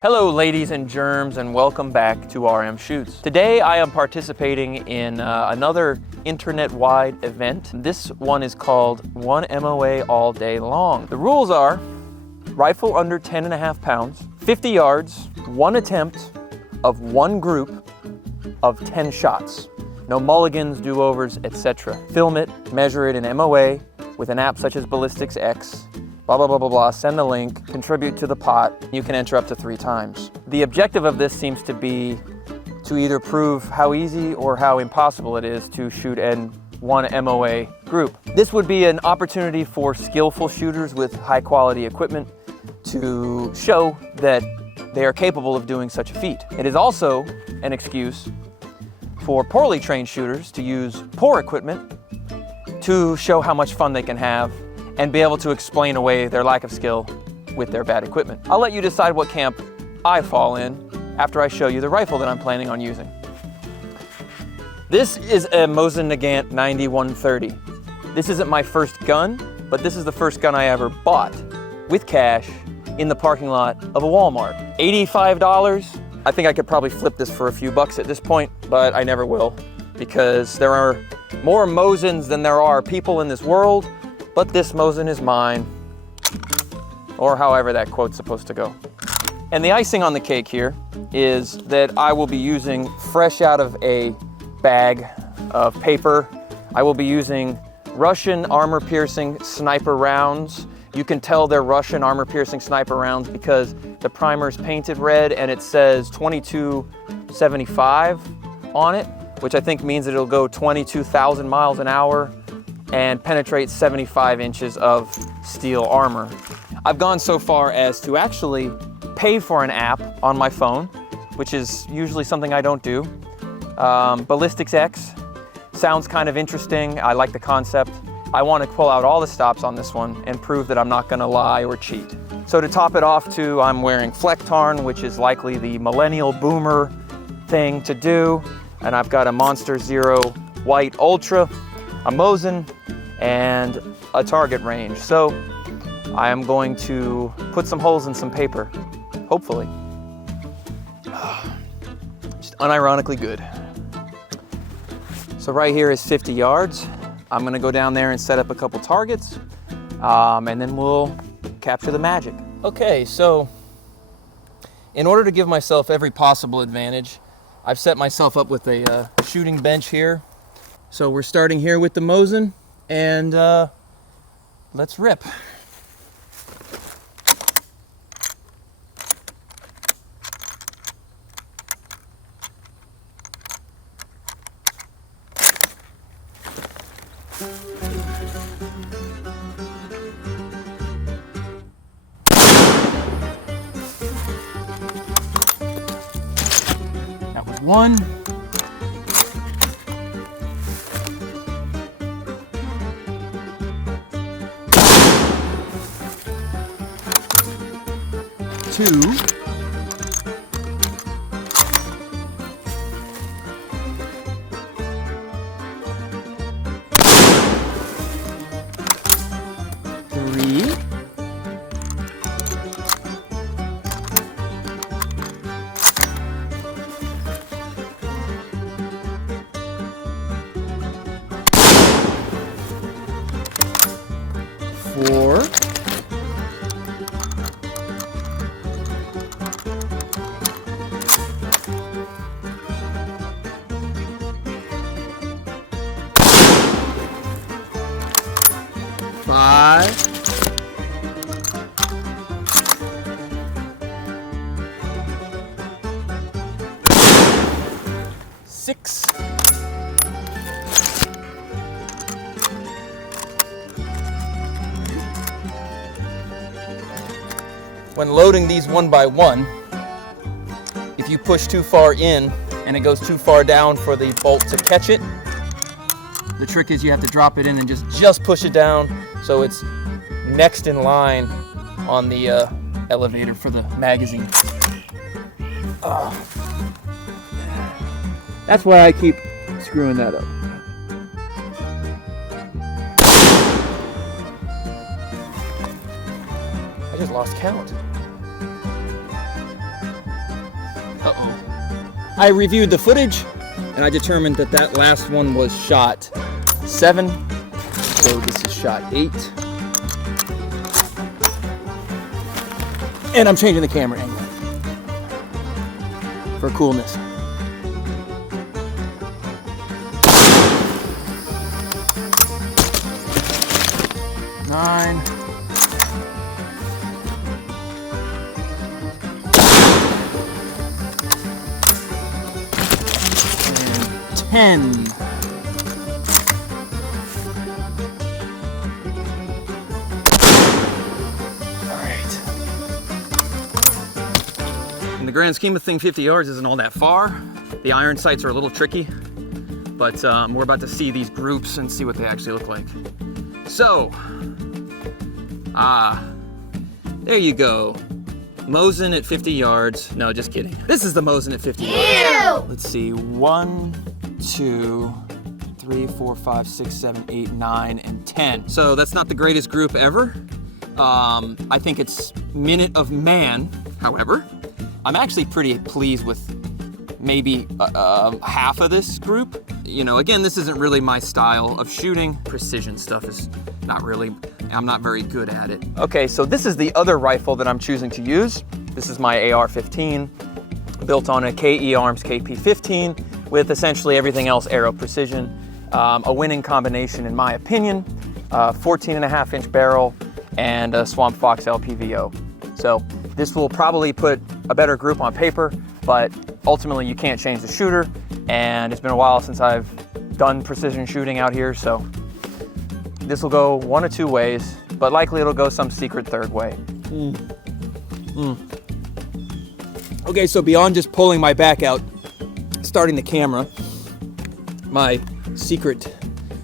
Hello ladies and germs, and welcome back to RM Shoots. Today I am participating in another internet-wide event. This one is called 1 MOA all day long. The rules are rifle under 10.5 pounds, 50 yards, one attempt of one group of 10 shots. No mulligans, do-overs, etc. Film it, measure it in MOA with an app such as Ballistics X. Blah, blah, blah, blah, blah, send a link, contribute to the pot. You can enter up to 3 times. The objective of this seems to be to either prove how easy or how impossible it is to shoot in 1 MOA group. This would be an opportunity for skillful shooters with high quality equipment to show that they are capable of doing such a feat. It is also an excuse for poorly trained shooters to use poor equipment to show how much fun they can have and be able to explain away their lack of skill with their bad equipment. I'll let you decide what camp I fall in after I show you the rifle that I'm planning on using. This is a Mosin Nagant 90-130. This isn't my first gun, but this is the first gun I ever bought with cash in the parking lot of a Walmart. $85. I think I could probably flip this for a few bucks at this point, but I never will, because there are more Mosins than there are people in this world. But this Mosin is mine, or however that quote's supposed to go. And the icing on the cake here is that I will be using, fresh out of a bag of paper, I will be using Russian armor-piercing sniper rounds. You can tell they're Russian armor-piercing sniper rounds because the primer's painted red and it says 2275 on it, which I think means that it'll go 22,000 miles an hour and penetrate 75 inches of steel armor. I've gone so far as to actually pay for an app on my phone, which is usually something I don't do. Ballistics X sounds kind of interesting. I like the concept. I want to pull out all the stops on this one and prove that I'm not going to lie or cheat. So to top it off too, I'm wearing flecktarn, which is likely the millennial boomer thing to do. And I've got a Monster Zero White Ultra, a Mosin, and a target range. So I am going to put some holes in some paper, hopefully. Just unironically good. So right here is 50 yards. I'm gonna go down there and set up a couple targets, and then we'll capture the magic. Okay, so in order to give myself every possible advantage, I've set myself up with a shooting bench here. So we're starting here with the Mosin, and let's rip. That was one. Two. Three. Four. 5. 6. 7. When loading these one by one, if you push too far in and it goes too far down for the bolt to catch it, the trick is you have to drop it in and just push it down so it's next in line on the elevator for the magazine. That's why I keep screwing that up. I just lost count. I reviewed the footage and I determined that that last one was shot 7. So this is shot 8. And I'm changing the camera angle for coolness. Nine. 10. In the grand scheme of things, 50 yards isn't all that far. The iron sights are a little tricky, but we're about to see these groups and see what they actually look like. So, there you go. Mosin at 50 yards. No, just kidding. This is the Mosin at 50 yards. Let's see, 1, 2, 3, 4, 5, 6, 7, 8, 9, and 10. So that's not the greatest group ever. I think it's minute of man, however. I'm actually pretty pleased with maybe half of this group. You know, again, this isn't really my style of shooting. Precision stuff is not really, I'm not very good at it. Okay, so this is the other rifle that I'm choosing to use. This is my AR-15, built on a KE Arms KP-15 with essentially everything else aero precision. A winning combination in my opinion. 14.5-inch barrel and a Swamp Fox LPVO. So this will probably put a better group on paper, but ultimately you can't change the shooter, and it's been a while since I've done precision shooting out here, so this will go one of two ways, but likely it'll go some secret third way. Okay, so beyond just pulling my back out, starting the camera, my secret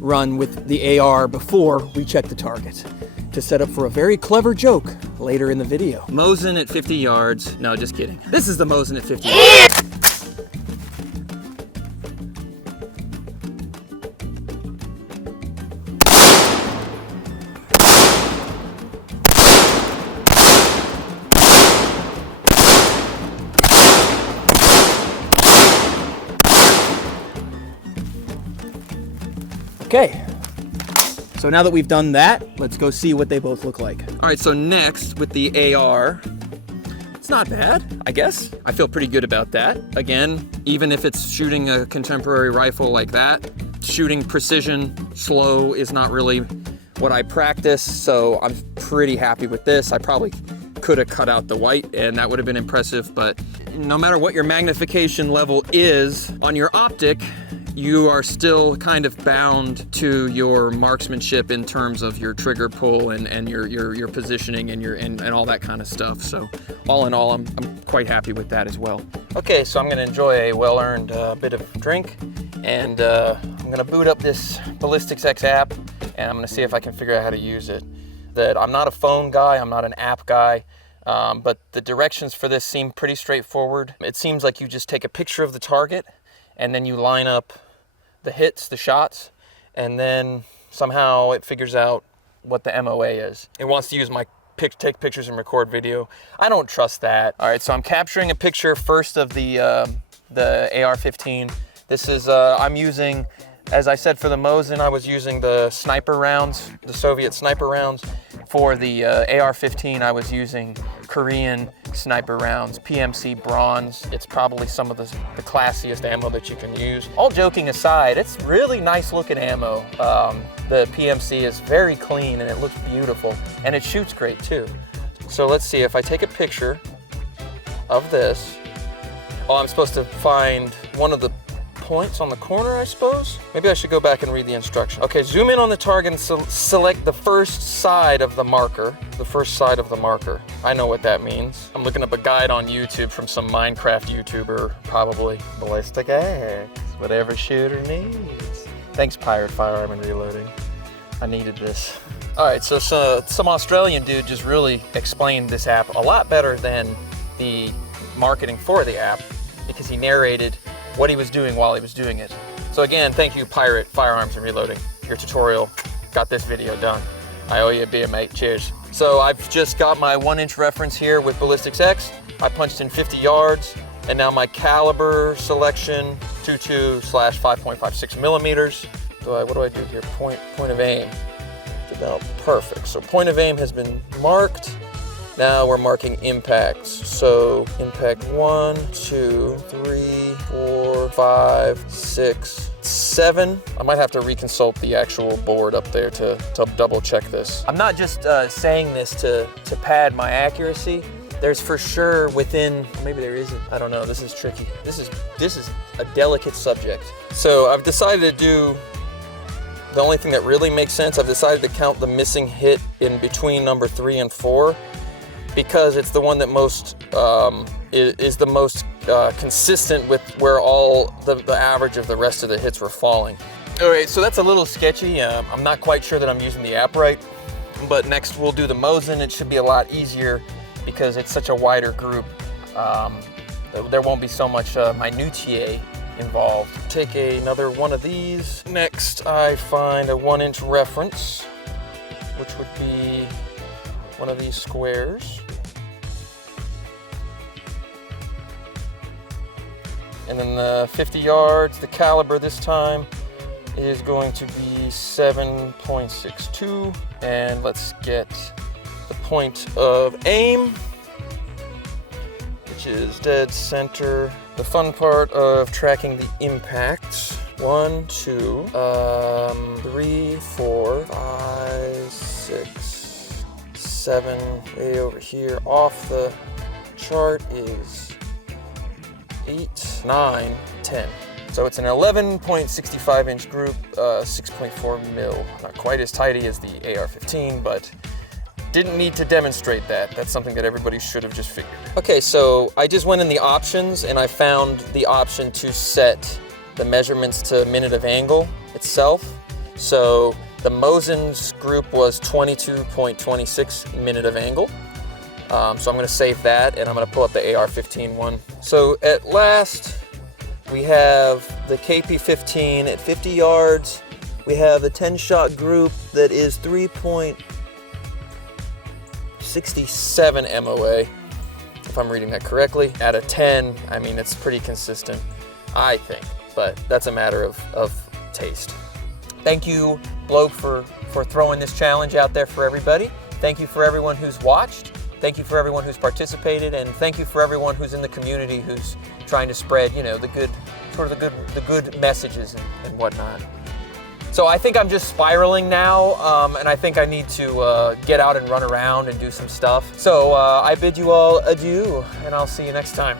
run with the AR before we check the target to set up for a very clever joke later in the video. Mosin at 50 yards. No, just kidding. This is the Mosin at 50 yards. Okay. So now that we've done that, let's go see what they both look like. All right, so next with the AR, it's not bad, I guess. I feel pretty good about that. Again, even if it's shooting a contemporary rifle like that, shooting precision slow is not really what I practice, so I'm pretty happy with this. I probably could have cut out the white and that would have been impressive, but no matter what your magnification level is on your optic, you are still kind of bound to your marksmanship in terms of your trigger pull and your positioning and all that kind of stuff. So all in all, I'm quite happy with that as well. Okay, so I'm gonna enjoy a well-earned bit of drink, and I'm gonna boot up this Ballistics X app, and I'm gonna see if I can figure out how to use it. That I'm not a phone guy, I'm not an app guy, but the directions for this seem pretty straightforward. It seems like you just take a picture of the target, and then you line up the hits, the shots, and then somehow it figures out what the MOA is. It wants to use my take pictures and record video. I don't trust that. All right, so I'm capturing a picture first of the AR-15. This is, I'm using, as I said for the Mosin, I was using the sniper rounds, the Soviet sniper rounds. For the AR-15, I was using Korean sniper rounds, PMC bronze. It's probably some of the classiest ammo that you can use. All joking aside, it's really nice looking ammo. The PMC is very clean and it looks beautiful, and it shoots great too. So let's see, if I take a picture of this, I'm supposed to find one of the points on the corner, I suppose? Maybe I should go back and read the instruction. Okay, zoom in on the target and select the first side of the marker. The first side of the marker. I know what that means. I'm looking up a guide on YouTube from some Minecraft YouTuber, probably. Ballistic X, whatever shooter needs. Thanks, Pirate Firearm and Reloading. I needed this. All right, so some Australian dude just really explained this app a lot better than the marketing for the app, because he narrated what he was doing while he was doing it. So again, thank you, Pirate Firearms and Reloading. Your tutorial got this video done. I owe you a beer, mate. Cheers. So I've just got my 1-inch reference here with Ballistics X. I punched in 50 yards. And now my caliber selection, 22/5.56 millimeters. What do I do here? Point of aim. About perfect. So point of aim has been marked. Now we're marking impacts. So impact 1, 2, 3, 4, 5, 6, 7. I might have to reconsult the actual board up there to double check this. I'm not just saying this to pad my accuracy. There's for sure within, maybe there isn't, I don't know, this is tricky. This is a delicate subject. So I've decided to do the only thing that really makes sense. I've decided to count the missing hit in between number 3 and 4 because it's the one that most is the most consistent with where all the average of the rest of the hits were falling. All right, so that's a little sketchy. I'm not quite sure that I'm using the app right, but next we'll do the Mosin. It should be a lot easier because it's such a wider group. There won't be so much minutiae involved. Take another one of these. Next, I find a 1-inch reference, which would be one of these squares. And then the 50 yards, the caliber this time is going to be 7.62. And let's get the point of aim, which is dead center. The fun part of tracking the impacts. 1, 2, 3, 4, 5, 6, 7. Way over here off the chart is 8, 9, 10. So it's an 11.65 inch group, 6.4 mil. Not quite as tidy as the AR-15, but didn't need to demonstrate that. That's something that everybody should have just figured. Okay, so I just went in the options and I found the option to set the measurements to minute of angle itself. So the Mosin's group was 22.26 minute of angle. So I'm gonna save that and I'm gonna pull up the AR-15 one. So at last, we have the KP-15 at 50 yards. We have a 10-shot group that is 3.67 MOA, if I'm reading that correctly. Out of 10, I mean, it's pretty consistent, I think, but that's a matter of taste. Thank you, Bloke, for throwing this challenge out there for everybody. Thank you for everyone who's watched. Thank you for everyone who's participated, and thank you for everyone who's in the community who's trying to spread, you know, the good messages and whatnot. So I think I'm just spiraling now, and I think I need to get out and run around and do some stuff. So I bid you all adieu, and I'll see you next time.